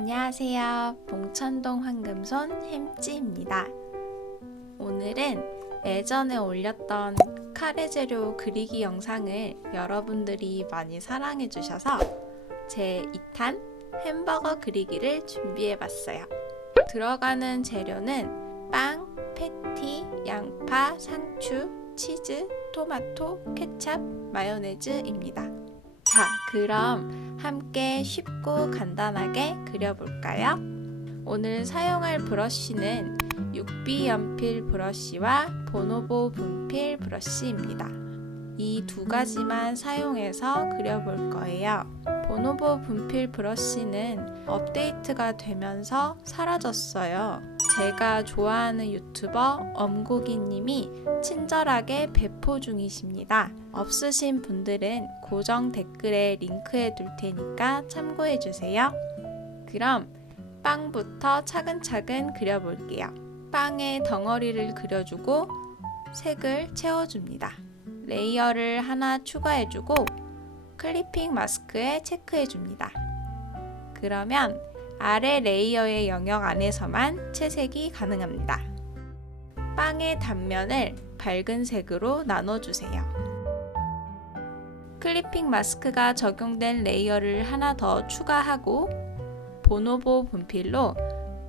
안녕하세요. 봉천동 황금손 햄찌입니다. 오늘은 예전에 올렸던 카레 재료 그리기 영상을 여러분들이 많이 사랑해 주셔서 제 2탄 햄버거 그리기를 준비해 봤어요. 들어가는 재료는 빵, 패티, 양파, 상추, 치즈, 토마토, 케찹, 마요네즈입니다. 자, 그럼 함께 쉽고 간단하게 그려볼까요? 오늘 사용할 브러쉬는 6B 연필 브러쉬와 보노보 분필 브러쉬입니다. 이 두 가지만 사용해서 그려볼 거예요. 보노보 분필 브러쉬는 업데이트가 되면서 사라졌어요. 제가 좋아하는 유튜버 엄고기님이 친절하게 배포 중이십니다. 없으신 분들은 고정 댓글에 링크해 둘 테니까 참고해 주세요. 그럼 빵부터 차근차근 그려볼게요. 빵에 덩어리를 그려주고 색을 채워줍니다. 레이어를 하나 추가해주고 클리핑 마스크에 체크해줍니다. 그러면 아래 레이어의 영역 안에서만 채색이 가능합니다. 빵의 단면을 밝은 색으로 나눠주세요. 클리핑 마스크가 적용된 레이어를 하나 더 추가하고 보노보 분필로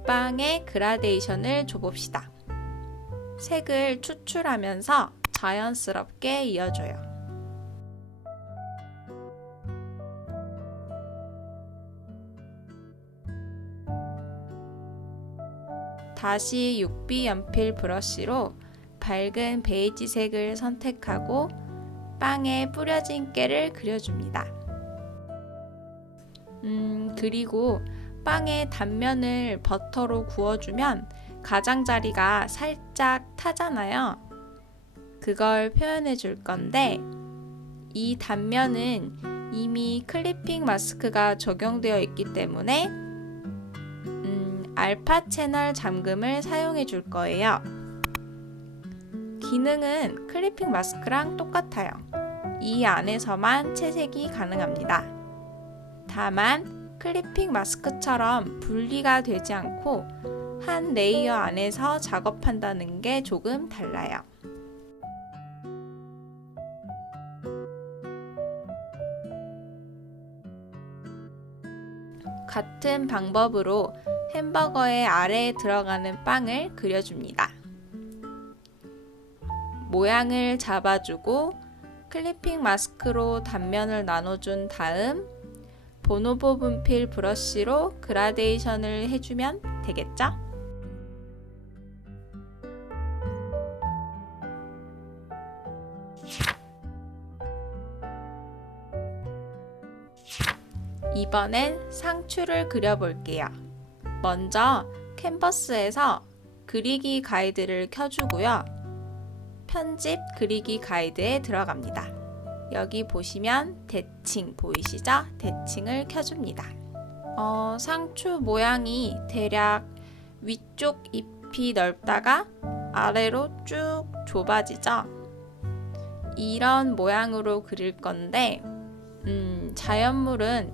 빵의 그라데이션을 줘봅시다. 색을 추출하면서 자연스럽게 이어줘요. 다시 6B 연필 브러쉬로 밝은 베이지색을 선택하고 빵에 뿌려진 깨를 그려줍니다. 그리고 빵의 단면을 버터로 구워주면 가장자리가 살짝 타잖아요. 그걸 표현해 줄 건데 이 단면은 이미 클리핑 마스크가 적용되어 있기 때문에 알파 채널 잠금을 사용해 줄 거예요. 기능은 클리핑 마스크랑 똑같아요. 이 안에서만 채색이 가능합니다. 다만 클리핑 마스크처럼 분리가 되지 않고 한 레이어 안에서 작업한다는 게 조금 달라요. 같은 방법으로 햄버거의 아래에 들어가는 빵을 그려줍니다. 모양을 잡아주고 클리핑 마스크로 단면을 나눠준 다음 보노보 분필 브러쉬로 그라데이션을 해주면 되겠죠? 이번엔 상추를 그려볼게요. 먼저 캔버스에서 그리기 가이드를 켜주고요. 편집 그리기 가이드에 들어갑니다. 여기 보시면 대칭 보이시죠? 대칭을 켜줍니다. 상추 모양이 대략 위쪽 잎이 넓다가 아래로 쭉 좁아지죠? 이런 모양으로 그릴 건데 자연물은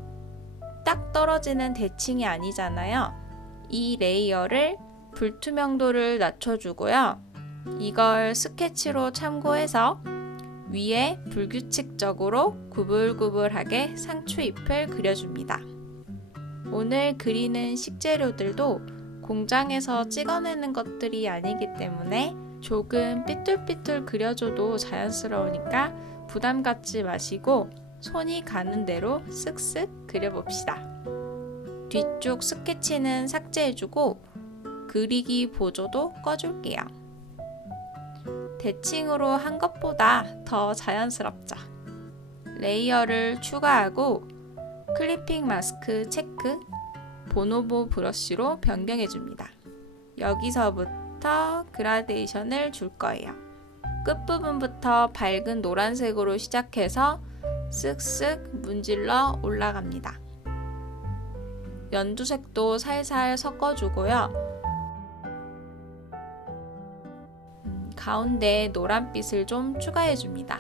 딱 떨어지는 대칭이 아니잖아요. 이 레이어를 불투명도를 낮춰주고요. 이걸 스케치로 참고해서 위에 불규칙적으로 구불구불하게 상추잎을 그려줍니다. 오늘 그리는 식재료들도 공장에서 찍어내는 것들이 아니기 때문에 조금 삐뚤삐뚤 그려줘도 자연스러우니까 부담 갖지 마시고 손이 가는 대로 쓱쓱 그려봅시다. 뒤쪽 스케치는 삭제해주고 그리기 보조도 꺼줄게요. 대칭으로 한 것보다 더 자연스럽죠. 레이어를 추가하고 클리핑 마스크 체크, 보노보 브러쉬로 변경해줍니다. 여기서부터 그라데이션을 줄 거예요. 끝부분부터 밝은 노란색으로 시작해서 쓱쓱 문질러 올라갑니다. 연두색도 살살 섞어주고요. 가운데 노란빛을 좀 추가해줍니다.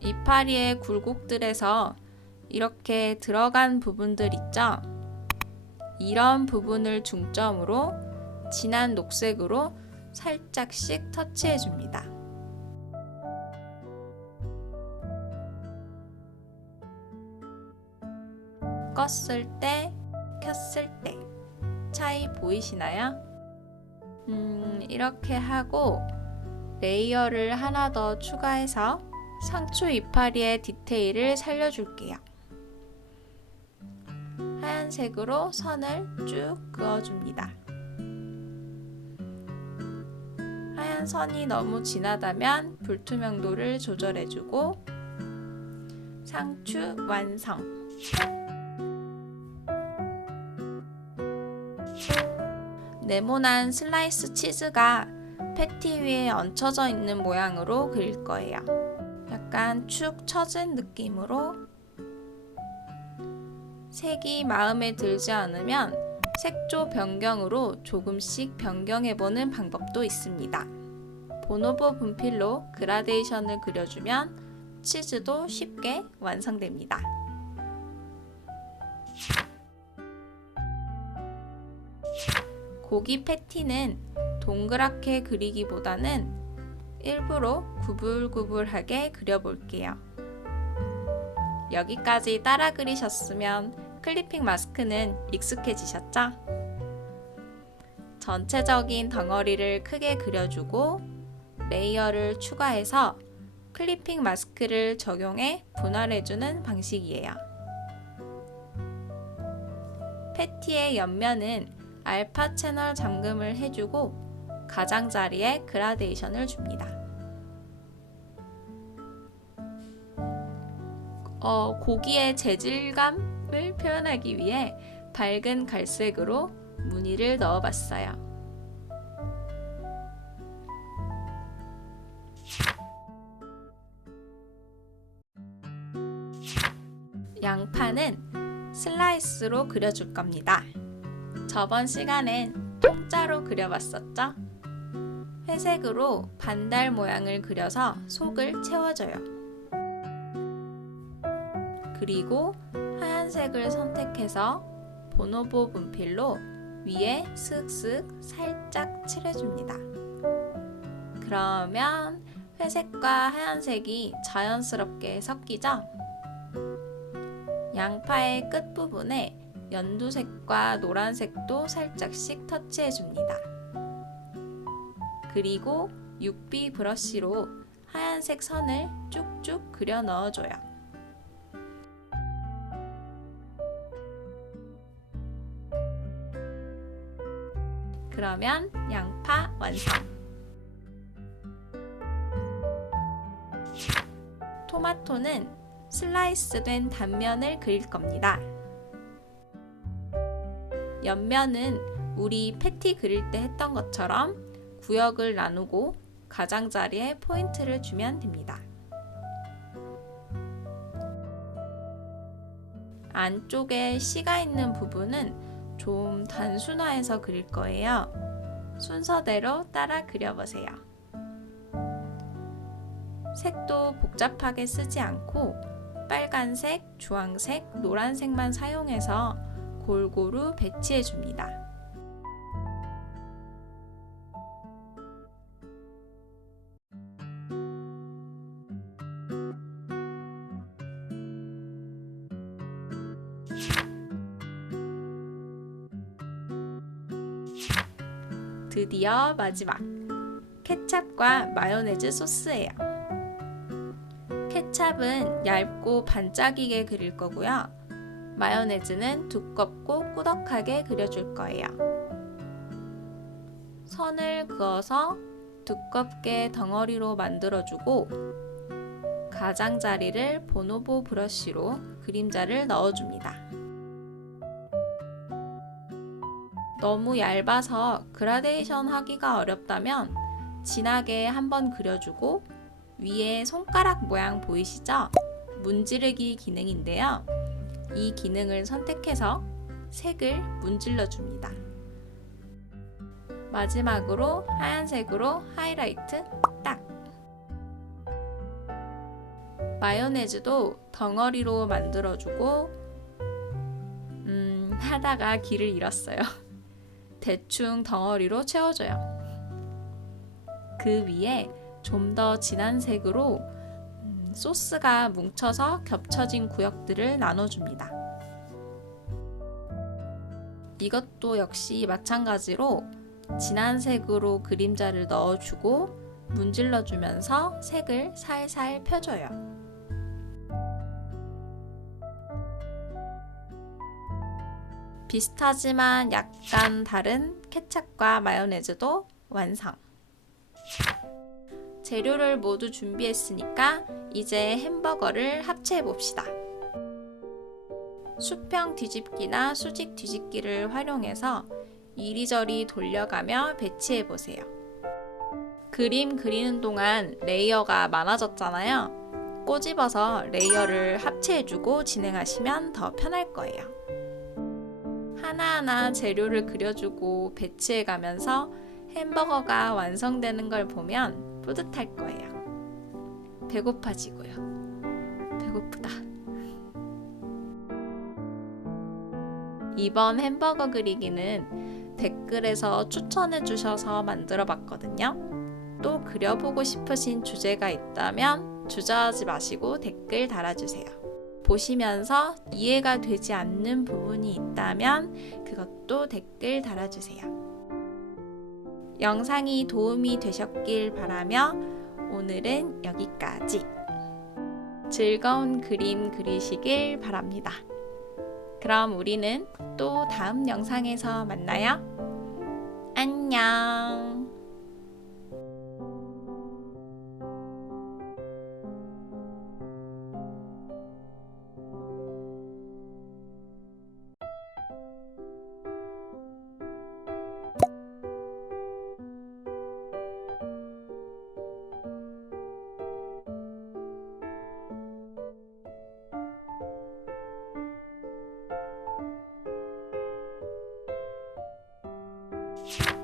이파리의 굴곡들에서 이렇게 들어간 부분들 있죠? 이런 부분을 중점으로 진한 녹색으로 살짝씩 터치해 줍니다. 껐을 때, 켰을 때 차이 보이시나요? 이렇게 하고 레이어를 하나 더 추가해서 상추 이파리의 디테일을 살려줄게요. 하얀색으로 선을 쭉 그어줍니다. 하얀 선이 너무 진하다면 불투명도를 조절해주고 상추 완성! 네모난 슬라이스 치즈가 패티 위에 얹혀져 있는 모양으로 그릴 거예요. 약간 축 처진 느낌으로 색이 마음에 들지 않으면 색조 변경으로 조금씩 변경해보는 방법도 있습니다. 보노보 분필로 그라데이션을 그려주면 치즈도 쉽게 완성됩니다. 고기 패티는 동그랗게 그리기보다는 일부러 구불구불하게 그려볼게요. 여기까지 따라 그리셨으면 클리핑 마스크는 익숙해지셨죠? 전체적인 덩어리를 크게 그려주고 레이어를 추가해서 클리핑 마스크를 적용해 분할해주는 방식이에요. 패티의 옆면은 알파 채널 잠금을 해주고 가장자리에 그라데이션을 줍니다. 고기의 재질감을 표현하기 위해 밝은 갈색으로 무늬를 넣어봤어요. 양파는 슬라이스로 그려줄 겁니다. 저번 시간엔 통짜로 그려봤었죠? 회색으로 반달 모양을 그려서 속을 채워줘요. 그리고 하얀색을 선택해서 보노보 분필로 위에 슥슥 살짝 칠해줍니다. 그러면 회색과 하얀색이 자연스럽게 섞이죠? 양파의 끝부분에 연두색과 노란색도 살짝씩 터치해줍니다. 그리고 6B 브러쉬로 하얀색 선을 쭉쭉 그려 넣어줘요. 그러면 양파 완성! 토마토는 슬라이스된 단면을 그릴 겁니다. 옆면은 우리 패티 그릴 때 했던 것처럼 구역을 나누고 가장자리에 포인트를 주면 됩니다. 안쪽에 씨가 있는 부분은 좀 단순화해서 그릴 거예요. 순서대로 따라 그려보세요. 색도 복잡하게 쓰지 않고 빨간색, 주황색, 노란색만 사용해서 골고루 배치해 줍니다. 드디어 마지막! 케찹과 마요네즈 소스예요. 케찹은 얇고 반짝이게 그릴 거고요. 마요네즈는 두껍고 꾸덕하게 그려줄 거예요. 선을 그어서 두껍게 덩어리로 만들어주고 가장자리를 보노보 브러쉬로 그림자를 넣어줍니다. 너무 얇아서 그라데이션 하기가 어렵다면 진하게 한번 그려주고 위에 손가락 모양 보이시죠? 문지르기 기능인데요. 이 기능을 선택해서 색을 문질러 줍니다. 마지막으로 하얀색으로 하이라이트 딱! 마요네즈도 덩어리로 만들어주고 하다가 길을 잃었어요. 대충 덩어리로 채워줘요. 그 위에 좀 더 진한 색으로 소스가 뭉쳐서 겹쳐진 구역들을 나눠줍니다. 이것도 역시 마찬가지로 진한 색으로 그림자를 넣어주고 문질러주면서 색을 살살 펴줘요. 비슷하지만 약간 다른 케첩과 마요네즈도 완성! 재료를 모두 준비했으니까 이제 햄버거를 합체해 봅시다. 수평 뒤집기나 수직 뒤집기를 활용해서 이리저리 돌려가며 배치해 보세요. 그림 그리는 동안 레이어가 많아졌잖아요. 꼬집어서 레이어를 합체해주고 진행하시면 더 편할 거예요. 하나하나 재료를 그려주고 배치해가면서 햄버거가 완성되는 걸 보면 뿌듯할 거예요. 배고파지고요. 배고프다. 이번 햄버거 그리기는 댓글에서 추천해 주셔서 만들어 봤거든요. 또 그려보고 싶으신 주제가 있다면 주저하지 마시고 댓글 달아주세요. 보시면서 이해가 되지 않는 부분이 있다면 그것도 댓글 달아주세요. 영상이 도움이 되셨길 바라며 오늘은 여기까지. 즐거운 그림 그리시길 바랍니다. 그럼 우리는 또 다음 영상에서 만나요. 안녕. you